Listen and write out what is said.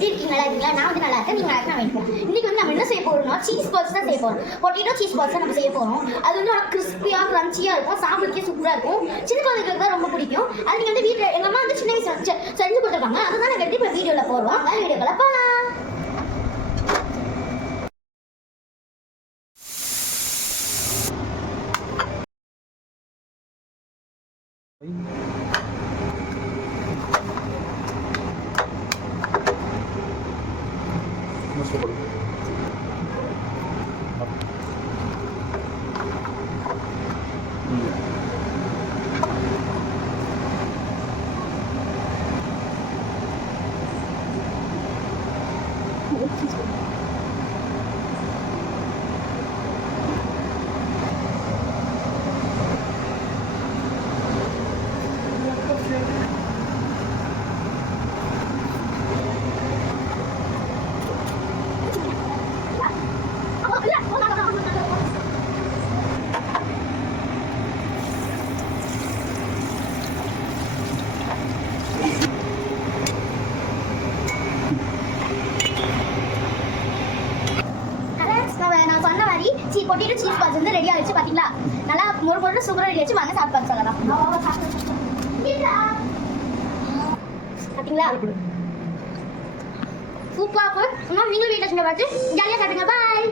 எப்படி இருக்கீங்க? நல்லா இருக்கீங்களா? நான் வந்து நல்லா இருக்கேன். நீங்க நல்லா இருக்கா? இன்னைக்கு வந்து நம்ம என்ன செய்ய போறோம்னா சீஸ் பால்ஸ் தான் செய்ய போறோம். பொட்டேட்டோ சீஸ் பால்ஸ் தான் நம்ம செய்ய போறோம். அது வந்து கிறிஸ்பியா கிரன்ச்சியா இருக்கும். சாப்பிடுறதுக்கே சூப்பரா இருக்கும். சின்ன குழந்தைகளுக்கு தான் ரொம்ப பிடிக்கும். அது நீங்க வந்து வீட்டுல எங்க அம்மா வந்து சின்ன வயசுல செஞ்சு கொடுத்துருக்காங்க. அதுதான் நாங்க இப்போ வீடியோல போடுறோம். வீடியோக்குள்ள போலாம். நான் சொன்ன மாதிரி பொட்டேட்டோ சீஸ் பால்ஸ் வந்து ரெடி ஆயிடுச்சு. பாத்தீங்களா, நல்லா மொறு சூப்பரா ரெடி ஆச்சு. வாங்க சாப்பிட்டு பார்த்து சொல்லலாம். பாத்தீங்களா, சூப்பரா இருக்கும். நீங்களும் வீட்டில் செஞ்சு பார்த்து ஜாலியாக சாப்பிடுங்க. பாய்.